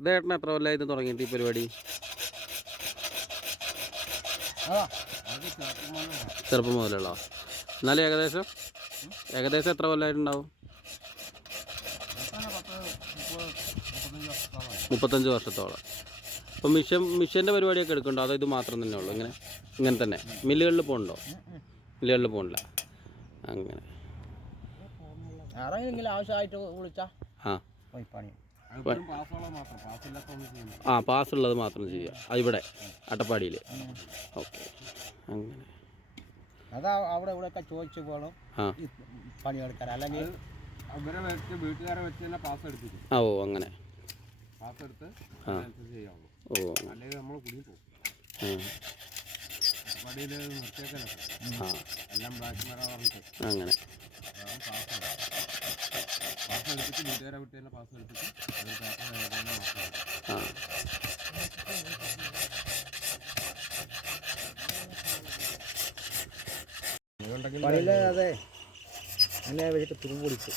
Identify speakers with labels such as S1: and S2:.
S1: ഇതേട്ടൻ എത്ര കൊല്ലമായി ഇത് തുടങ്ങിയിട്ട് ഈ പരിപാടി? ചെറുപ്പം മുതലുള്ള? എന്നാലും ഏകദേശം? ഏകദേശം എത്ര കൊല്ലമായിട്ടുണ്ടാവും മുപ്പത്തഞ്ച് വർഷത്തോളം. അപ്പോൾ മിഷൻ മിഷന്റെ പരിപാടിയൊക്കെ എടുക്കുന്നുണ്ടോ? അതോ ഇത് മാത്രം തന്നെ ഉള്ളൂ? ഇങ്ങനെ ഇങ്ങനെ തന്നെ. മില്ലുകളിൽ പോകണ്ടോ? മില്ലുകളിൽ പോകണില്ല. അങ്ങനെ.
S2: ആരെങ്കിലും ആവശ്യമായിട്ട് വിളിച്ചാ
S1: ആ. ആ പാസ്സുള്ളത് മാത്രം ചെയ്യുക അത് ഇവിടെ അട്ടപ്പാടിയിൽ ഓക്കെ. അങ്ങനെ.
S2: അതാ അവിടെ ഇവിടെയൊക്കെ ചോദിച്ചു പോകണം പണിയെടുക്കാൻ. അല്ലെങ്കിൽ
S3: അവരെ വെച്ച് വീട്ടുകാരെ വെച്ച് തന്നെ പാസ് എടുപ്പിക്കും
S1: ആ ഓ അങ്ങനെ.
S3: പാസ് എടുത്ത്
S1: ആ.
S3: അതനുസരിച്ച് ചെയ്യാവുള്ളൂ.
S1: ഓ.
S3: അല്ലെങ്കിൽ നമ്മൾ കുടുങ്ങി പോകും.
S1: ആ,
S3: വടിയിൽ നിർത്തിയേക്കാനൊക്കെ
S1: ആ.
S3: എല്ലാം ബ്ലാക്ക് മര പറഞ്ഞിട്ട്.
S1: അങ്ങനെ.
S3: പാസ് എടുത്തിട്ട് വീട്ടുകാരെ പാസ് മാത്രമേ
S1: ആ
S2: പണിയില്ലാതെ എന്നെ വെച്ചിട്ട് തുരുമ്പ് പിടിച്ചു.